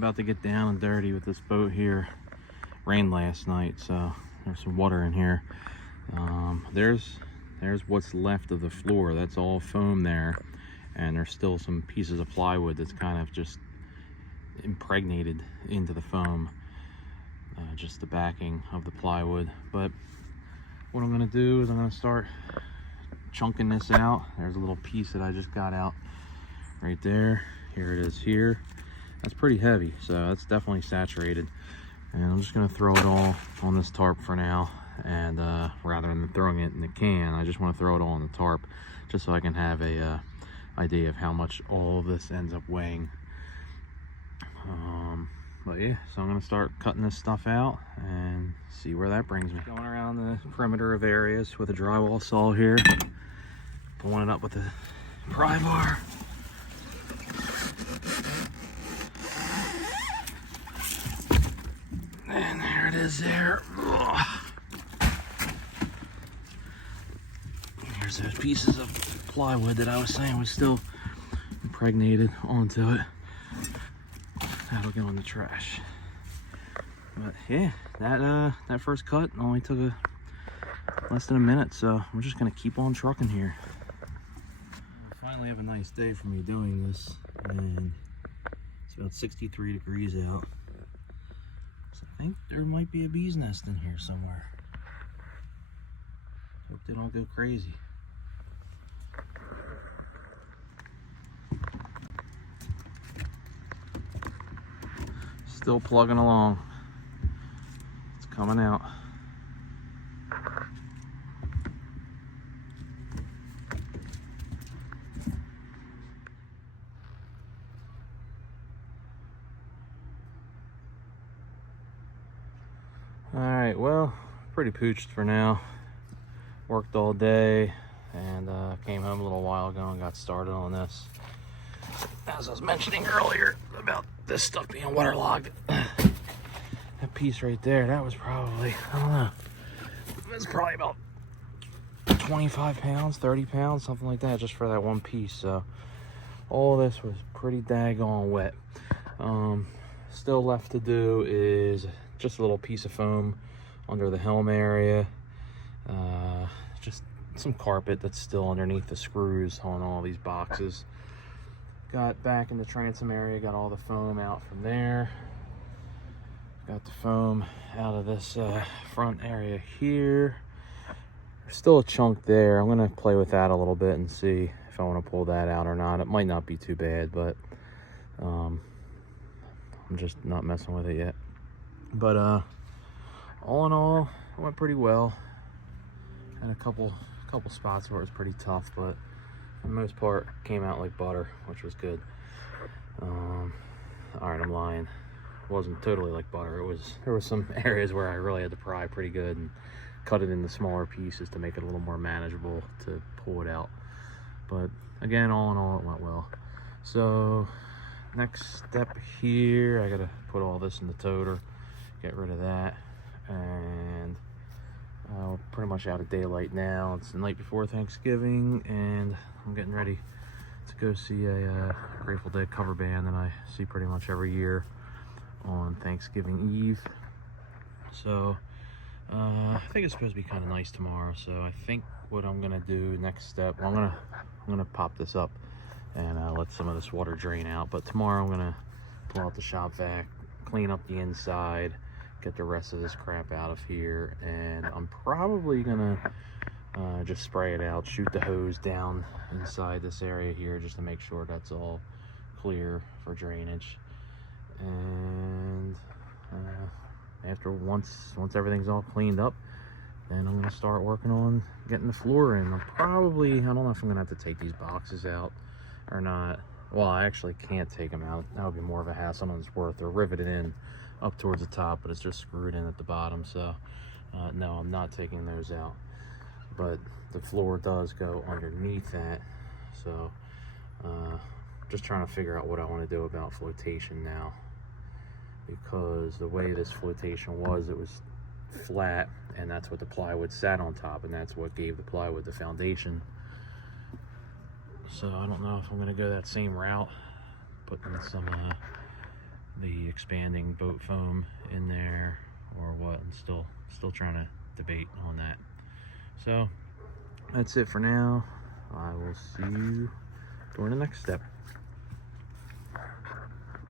about to get down and dirty with this boat here. Rained last night, so there's some water in here. There's what's left of the floor. That's all foam there, and there's still some pieces of plywood that's kind of just impregnated into the foam, just the backing of the plywood. But what I'm going to do is I'm going to start chunking this out. There's a little piece that I just got out right there. Here it is here. That's pretty heavy, so that's definitely saturated, and I'm just going to throw it all on this tarp for now. And rather than throwing it in the can, I just want to throw it all on the tarp, just so I can have a idea of how much all of this ends up weighing. But yeah, so I'm going to start cutting this stuff out and see where that brings me. Going around the perimeter of areas with a drywall saw here, pulling it up with a pry bar. And there it is there. Ugh. Here's those pieces of plywood that I was saying was still impregnated onto it. That'll go in the trash. But yeah, that first cut only took less than a minute, so we're just gonna keep on trucking here. I finally have a nice day for me doing this, and it's about 63 degrees out. So I think there might be a bee's nest in here somewhere. Hope they don't go crazy. Still plugging along. It's coming out. Alright, well, pretty pooched for now. Worked all day and came home a little while ago and got started on this. As I was mentioning earlier about this stuff being waterlogged, that piece right there, that was probably, I don't know, it was probably about 25 pounds, 30 pounds, something like that, just for that one piece. So all this was pretty daggone wet. Still left to do is just a little piece of foam under the helm area, just some carpet that's still underneath the screws on all these boxes. Got back in the transom area, got all the foam out from there. Got the foam out of this front area here. There's still a chunk there. I'm gonna play with that a little bit and see if I want to pull that out or not. It might not be too bad, but I'm just not messing with it yet. But all in all, it went pretty well. Had a couple spots where it was pretty tough, but for the most part, came out like butter, which was good. All right, I'm lying. It wasn't totally like butter. There were some areas where I really had to pry pretty good and cut it into smaller pieces to make it a little more manageable to pull it out. But again, all in all, it went well. So next step here, I gotta put all this in the toter, get rid of that, and we're pretty much out of daylight now. It's the night before Thanksgiving, and I'm getting ready to go see a Grateful Dead cover band that I see pretty much every year on Thanksgiving Eve. So I think it's supposed to be kind of nice tomorrow. So I think what I'm gonna do next step, well, I'm gonna pop this up and let some of this water drain out. But tomorrow I'm gonna pull out the shop vac, clean up the inside, get the rest of this crap out of here, and I'm probably gonna just spray it out, shoot the hose down inside this area here just to make sure that's all clear for drainage. And once everything's all cleaned up, then I'm gonna start working on getting the floor in. I don't know if I'm gonna have to take these boxes out or not. Well, I actually can't take them out. That would be more of a hassle than it's worth. They're riveted in up towards the top, but it's just screwed in at the bottom. So no, I'm not taking those out. But the floor does go underneath that. So just trying to figure out what I want to do about flotation now, because the way this flotation was, it was flat, and that's what the plywood sat on top, and that's what gave the plywood the foundation. So I don't know if I'm going to go that same route, putting some the expanding boat foam in there or what. I'm still trying to debate on that. So that's it for now. I will see you during the next step.